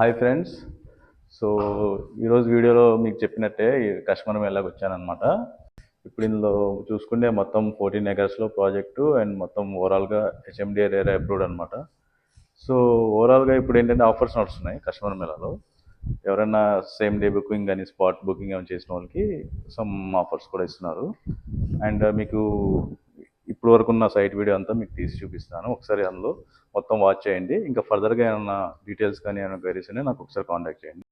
Hi friends. So ఈరోజు వీడియోలో మీకు చెప్పినట్టే కస్టమర్ మేళాకి వచ్చానమాట. ఇప్పుడు ఇందులో చూసుకుంటే మొత్తం 14 ఎకర్స్లో ప్రాజెక్టు అండ్ మొత్తం ఓవరాల్గా హెచ్ఎండిఏ రేరా అప్రూవ్డ్ అనమాట. సో ఓవరాల్గా ఇప్పుడు ఏంటంటే ఆఫర్స్ నడుస్తున్నాయి కస్టమర్ మేళాలో. ఎవరైనా సేమ్ డే బుకింగ్ కానీ స్పాట్ బుకింగ్ ఏమైనా చేసిన వాళ్ళకి సమ్ ఆఫర్స్ కూడా ఇస్తున్నారు. అండ్ మీకు ఇప్పుడు వరకు ఉన్న సైట్ వీడియో అంతా మీకు తీసి చూపిస్తాను. ఒకసారి అందులో మొత్తం వాచ్ చేయండి. ఇంకా ఫర్దర్గా ఏమైనా డీటెయిల్స్ కానీ ఏమైనా క్వైరీస్ ఉన్నాయి నాకు ఒకసారి కాంటాక్ట్ చేయండి.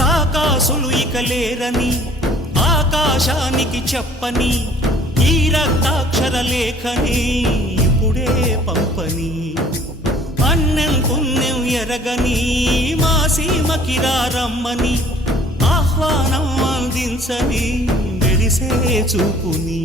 రాకాసులు ఇక లేరని ఆకాశానికి చెప్పని ఈ రక్తాక్షర లేఖని ఇప్పుడే పంపని అన్నం పుణ్యం ఎరగని మా సీమకి రమ్మని ఆహ్వానం అందించని మెరిసే చూపుని